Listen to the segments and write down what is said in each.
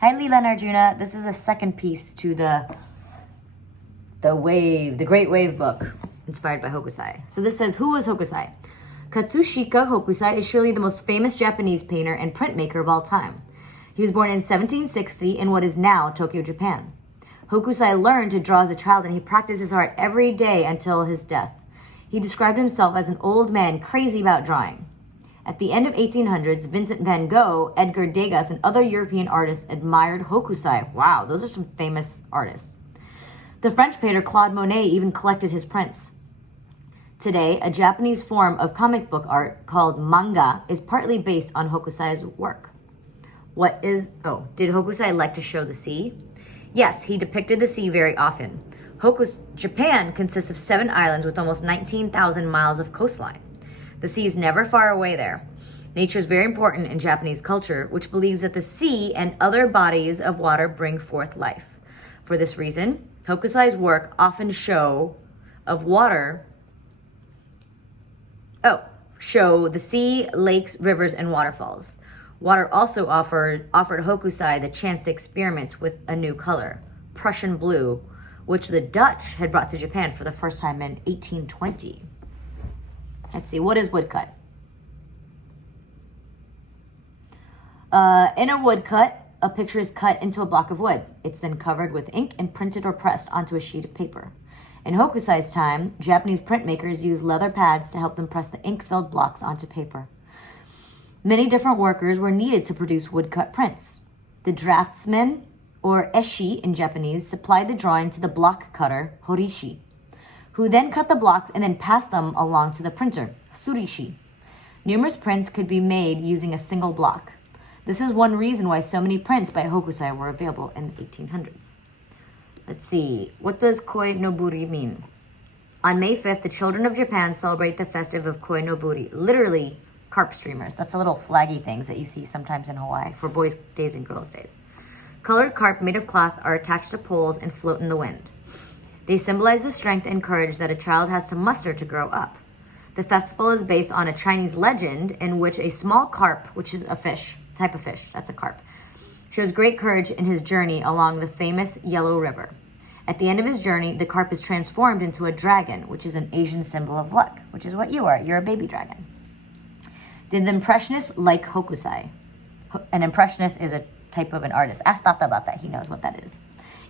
Hi, Leela and Arjuna. This is a second piece to the Great Wave book, inspired by Hokusai. So this says, who was Hokusai? Katsushika Hokusai is surely the most famous Japanese painter and printmaker of all time. He was born in 1760 in what is now Tokyo, Japan. Hokusai learned to draw as a child, and he practiced his art every day until his death. He described himself as an old man crazy about drawing. At the end of 1800s, Vincent van Gogh, Edgar Degas, and other European artists admired Hokusai. Wow, those are some famous artists. The French painter Claude Monet even collected his prints. Today, a Japanese form of comic book art called manga is partly based on Hokusai's work. Did Hokusai like to show the sea? Yes, he depicted the sea very often. Japan consists of 7 islands with almost 19,000 miles of coastline. The sea is never far away there. Nature is very important in Japanese culture, which believes that the sea and other bodies of water bring forth life. For this reason, Hokusai's work often show the sea, lakes, rivers, and waterfalls. Water also offered Hokusai the chance to experiment with a new color, Prussian blue, which the Dutch had brought to Japan for the first time in 1820. Let's see, what is woodcut? In a woodcut, a picture is cut into a block of wood. It's then covered with ink and printed or pressed onto a sheet of paper. In Hokusai's time, Japanese printmakers used leather pads to help them press the ink-filled blocks onto paper. Many different workers were needed to produce woodcut prints. The draftsman, or eshi in Japanese, supplied the drawing to the block cutter, horishi, who then cut the blocks and then passed them along to the printer, surishi. Numerous prints could be made using a single block. This is one reason why so many prints by Hokusai were available in the 1800s. Let's see, what does Koi Noburi mean? On May 5th, the children of Japan celebrate the festive of Koi Noburi, literally carp streamers. That's the little flaggy things that you see sometimes in Hawaii for boys' days and girls' days. Colored carp made of cloth are attached to poles and float in the wind. They symbolize the strength and courage that a child has to muster to grow up. The festival is based on a Chinese legend in which a small carp, which is a fish, type of fish, that's a carp, shows great courage in his journey along the famous Yellow River. At the end of his journey, the carp is transformed into a dragon, which is an Asian symbol of luck, which is what you are. You're a baby dragon. Did the Impressionists like Hokusai? An Impressionist is a type of an artist. Ask Tata about that. He knows what that is.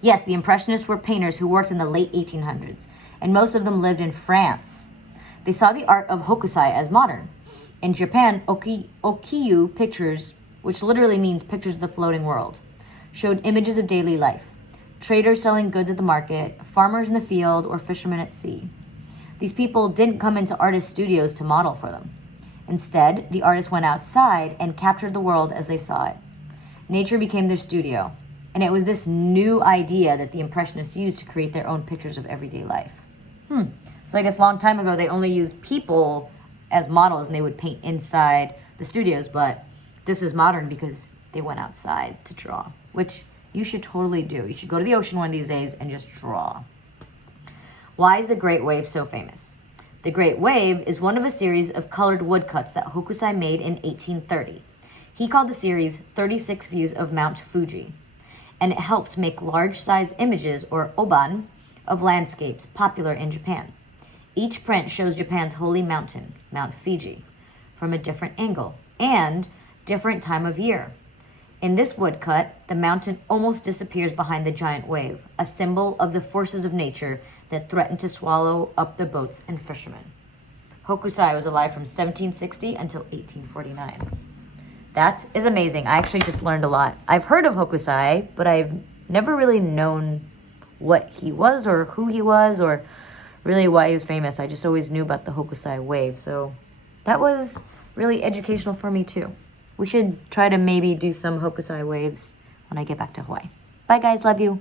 Yes, the Impressionists were painters who worked in the late 1800s, and most of them lived in France. They saw the art of Hokusai as modern. In Japan, Okiyu pictures, which literally means pictures of the floating world, showed images of daily life. Traders selling goods at the market, farmers in the field, or fishermen at sea. These people didn't come into artist studios to model for them. Instead, the artists went outside and captured the world as they saw it. Nature became their studio, and it was this new idea that the Impressionists used to create their own pictures of everyday life. So I guess a long time ago, they only used people as models, and they would paint inside the studios, but this is modern because they went outside to draw, which you should totally do. You should go to the ocean one of these days and just draw. Why is the Great Wave so famous? The Great Wave is one of a series of colored woodcuts that Hokusai made in 1830. He called the series 36 Views of Mount Fuji, and it helped make large-size images, or oban, of landscapes popular in Japan. Each print shows Japan's holy mountain, Mount Fuji, from a different angle and different time of year. In this woodcut, the mountain almost disappears behind the giant wave, a symbol of the forces of nature that threaten to swallow up the boats and fishermen. Hokusai was alive from 1760 until 1849. That is amazing. I actually just learned a lot. I've heard of Hokusai, but I've never really known what he was or who he was or really why he was famous. I just always knew about the Hokusai wave. So that was really educational for me too. We should try to maybe do some Hokusai waves when I get back to Hawaii. Bye guys, love you.